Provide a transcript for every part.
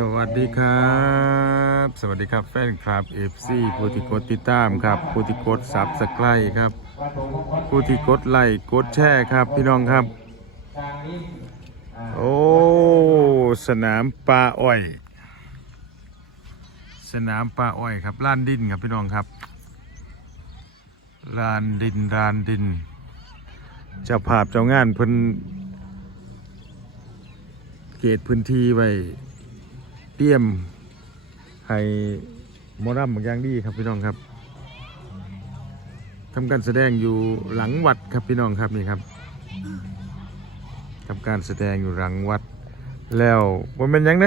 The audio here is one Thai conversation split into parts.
สวัสดีครับ สวัสดีครับแฟนคลับ FC ผู้ที่กดติดตามครับผู้ที่กดซับสไครต์ครับ ผู้ที่กดไลค์กดแชร์ครับพี่น้องครับ โอ้ สนามปลาอ้อย สนามปลาอ้อยครับลานดินครับพี่น้องครับลานดินลานดินเจ้าภาพเจ้างานเพิ่นเขตพื้นที่ไว้ เตรียมให้หมอรำบางอย่างดีครับพี่น้องครับทำการแสดงอยู่หลังวัดครับพี่น้องครับนี่ครับทำการแสดงอยู่หลังวัด แล้วมันเป็นยังไง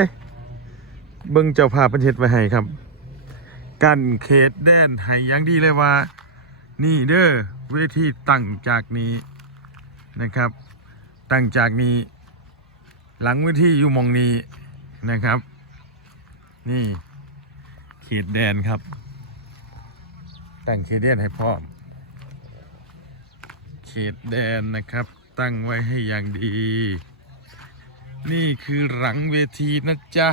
เบิ่งเจ้าภาพประเทศไว้ให้ครับ กันเขตแดนให้ย่างดีเลยว่า นี่เด้อเวทีตั้งจากนี้นะครับ ตั้งจากนี้ หลังเวทีอยู่มองนี้นะครับ นี่ เขตแดนครับ ตั้งเขตแดนให้พร้อม เขตแดนนะครับ ตั้งไว้ให้อย่างดี นี่คือหลังเวทีนะจ๊ะ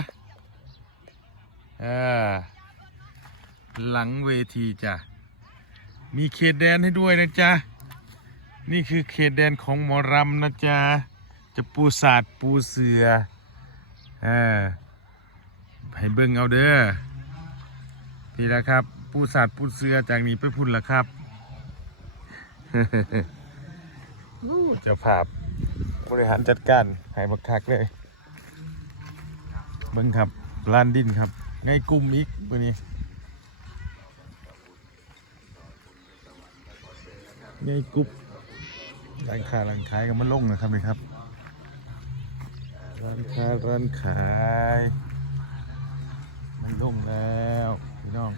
อ่าหลังเวทีจ้ะ มีเขตแดนให้ด้วยนะจ๊ะ นี่คือเขตแดนของหมอรำนะจ๊ะ จะปูศาสตร์ปูเสืออ่า ให้เบิ่งเอาเด้อนี่ละครับปูสัตว์ปูเสือจากนี้ไปพุ่นละครับจ้าภาพบริหารจัดการให้บักคักเลย เบิ่งครับลานดินครับไงกลุ่มอีกวันนี้ไงกลุ่มร้านค้าร้านขายกันมาลงนะครับนี่ครับ ร้านค้าร้านขาย มันลงแล้วพี่น้อง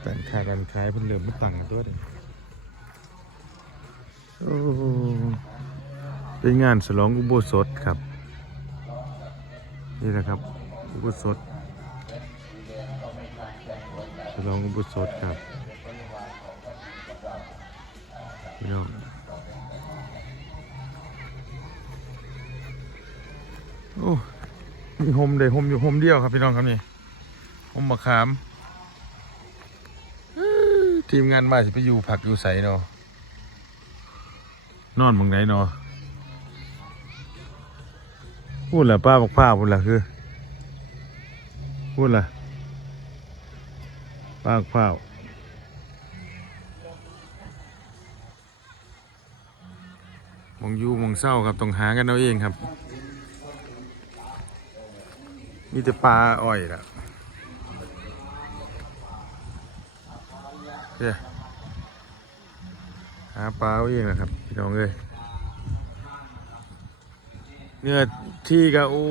แต่ขายกันขายเพิ่นเริ่มไม่ตังกันตัวเด้โอ้เป็นงานฉลองอุโบสถครับ นี่แหละครับอุโบสถฉลองอุโบสถครับพี่น้อง โอ้มีโฮมเดยโฮมอยู่โฮมเดียวครับพี่น้องครับนี่โฮมมะขาม ทีมงานมาสิไปอยู่ผักอยู่ใสเนาะนอนหมึงไหนเนาะพูดละป้าบอกผ้าพูดละคือพูดละป้าบอกผ้าหมองยู่มองเศร้าครับต้องหากันเอาเองครับ มีแต่ปลาอ้อยละเด้อหาปลาเองนะครับพี่น้องเอ้ยเนื้อที่ก็โอ้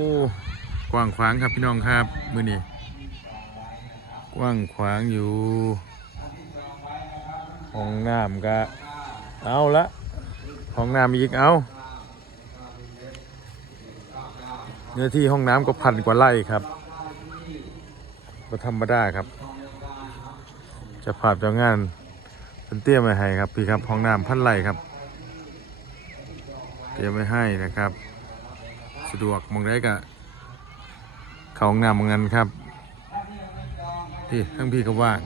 กว้างขวางครับพี่น้องครับ มือนี้กว้างขวางอยู่ห้องน้ำก็เอาละห้องน้ำอีกเอา เนื้อที่ห้องน้ำก็พันกว่าไร่ครับ ก็ธรรมดาครับ จะภาพเจ้างานเป็นเตรียไว้ให้ครับพี่ครับห้องน้ำพันไร่ครับ เตรียไว้ให้นะครับ สะดวกมองได้กะเข้าห้องน้ำมองกันครับที่ทั้งพี่ก็ว่าง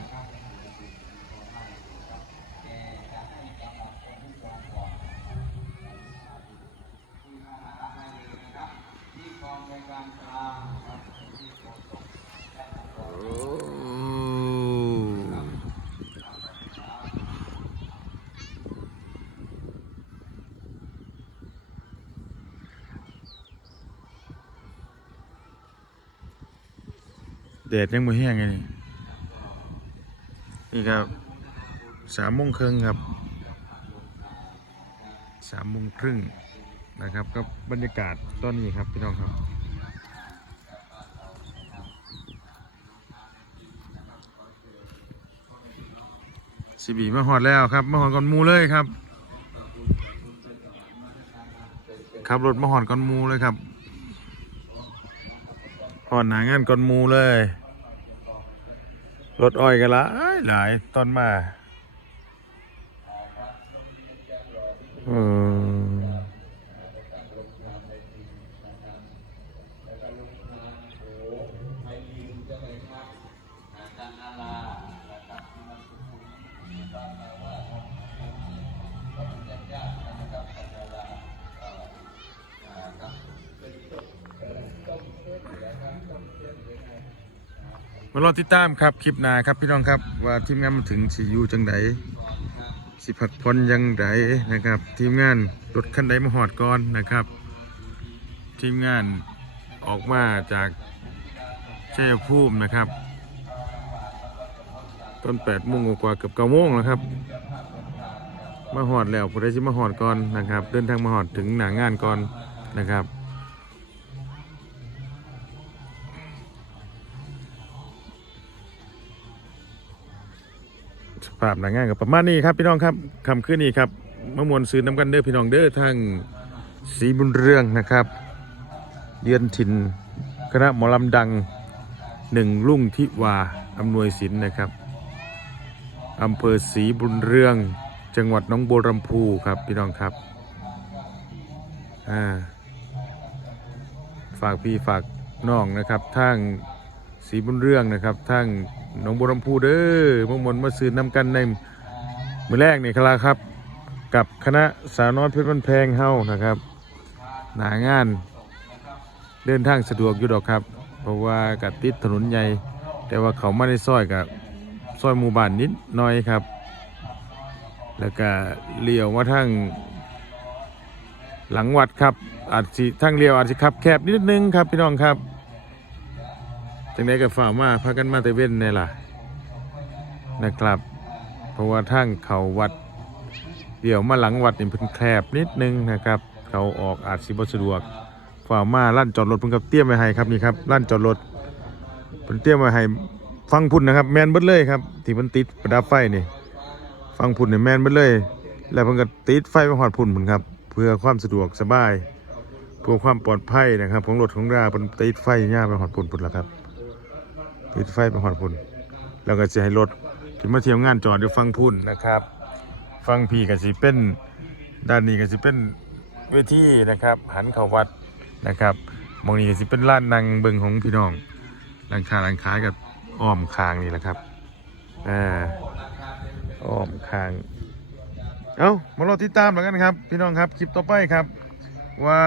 แดดยังไม่แห้งไงนี่นี่ครับสามโมงครึ่งครับสามโมงครึ่งนะครับกับบรรยากาศตอนนี้ครับพี่น้องครับสิบีมาหอดแล้วครับมาหอดก่อนมูเลยครับขับรถมาหอดก่อนมูเลยครับหอดหนางานก่อนมูเลย รถอ้อยกันละหลายตอนมา อืม มารอติดตามครับคลิปหน้าครับพี่น้องครับว่าทีมงานมาถึงสิอยู่จังไดสิพักผ่อนยังไดนะครับ ทีมงานรถคันใดมาหอดก่อนนะครับ ทีมงานออกมาจากเชัยภูมินะครับตอน8โมงกว่าเกือบ9โมงแล้วครับมาหอดแล้วผู้ใดสิมาหอดก่อนนะครับ เดินทางมาหอดถึงหนางานก่อนนะครับ ภาพหนางานกับประมาณนี้ครับพี่น้องครับคำขึ้นนี้ครับมะมวนซื้อน้ำกันเด้อพี่น้องเด้อทางสีบุญเรืองนะครับเยือนถิ่นคณะหมอลำดังหนึ่งลุ่งทิวาอำนวยสินนะครับอำเภอศรีบุญเรือง จังหวัดน้องบัวลำพูครับพี่น้องครับอ่าฝากพี่ฝากน้องนะครับทางศรีบุญเรืองนะครับทาง หนองบัวลำพูเด้อมามนมาซื้อนำกันในมือแรกนี่ครับครับ กับคณะสาวน้อยเพชรบันแพงเฮานะครับ หนางาน เดินทางสะดวกอยู่ดอกครับ เพราะว่ากับติดถนนใหญ่แต่ว่าเขาไมาในซอยกับซอยหมู่บ้านนิดน่อยครับ แล้วก็เลี้ยวมาทางหลังวัดครับอาจสิทางเลี้ยวอาจสิขับแคบนิดนึงครับพี่น้องครับ จังไดก็ฝ่ากมาพากันมาแต่เว้นนี่ล่ะนะครับ เพราะว่าทางเขาวัดเลี้ยวมาหลังวัดนี่เพิ่นแคบนิดนึงนะครับ เขาออกอาจสิบ่สะดวกฝ่ามาลั่นจอดรถเพิ่นกับเตรียมไว้ให้ครับนี่ครับลั่นจอดรถเพิ่นเตรียมไว้ให้ฟังพุ่นนะครับ แมนเบิดเลยครับที่เพิ่นติดประดับไฟนี่ฟังพุ่นนี่แมนเบิดเลย แล้วเพิ่นก็ติดไฟไปฮอดพุ่นพุ่นครับเพื่อความสะดวกสบายเพื่อความปลอดภัยนะครับ ของรถของราเพิ่นติดไฟย่าไปฮอดพุ่นพุ่นล้วครับ ติดไฟไปฮอดพุ่น แล้วก็สิให้รถที่มาเที่ยวงานจอดอยู่ฟังพุ่นนะครับ ฟังพี่ก็สิเป็นด้านนี้ก็สิเป็นเวทีนะครับ หันเข้าวัดนะครับมองนี้ก็สิเป็นร้านนางเบิงของพี่น้องร้านค้าร้านขายกับอ้อมคางนี่แหละครับอ่าอ้อมคาง เอามารอติดตามแล้วกันครับ พี่น้องครับคลิปต่อไปครับ ว่า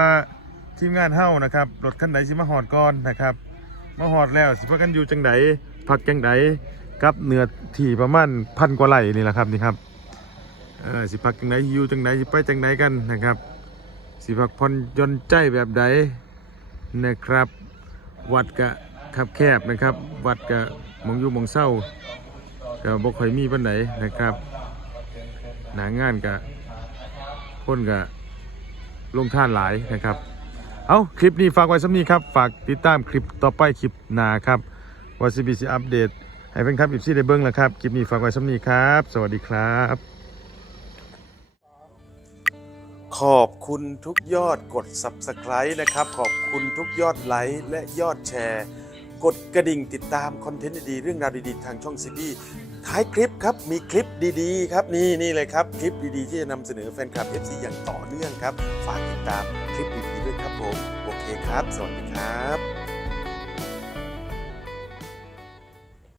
ทีมงานเฮ้านะครับรถคันไหนสิมาหอดก่อนนะครับ มาหอดแล้วสิพักกันอยู่จังไดพักจังไดกับเนื้อที่ประมาณพันกว่าไร่นี่แหละครับนี่ครับเออสิพักจังไดอยู่จังไดสิไปจังไดกันนะครับสิพักผ่อนยนใจแบบใดนะครับ วัดกะคับแคบนะครับ วัดกะมองอยู่มองเศร้าก็บ่ค่อยมีปานไหนนะครับหนางานกะคนกะลงท่านหลายนะครับ เอาคลิปนี้ฝากไว้สำนีครับ ฝากติดตามคลิปต่อไปคลิปหน้าครับว่าซีบีซีอัปเดตให้เป็นครับอีซี่ได้เบิ้งแล้วครับ คลิปนี้ฝากไว้สำนีครับ สวัสดีครับ ขอบคุณทุกยอดกด Subscribe นะครับ ขอบคุณทุกยอดไลค์และยอดแชร์ กดกระดิ่งติดตามคอนเทนต์ดีๆเรื่องราวดีๆ ทางช่องซีบีท้ายคลิปครับ มีคลิปดีๆ ครับ นี่นี่เลยครับ คลิปดีๆ ที่จะนำเสนอแฟนคลับ FC อย่างต่อเนื่องครับ ฝากติดตามคลิปดี ผม โอเคครับ สวัสดีครับ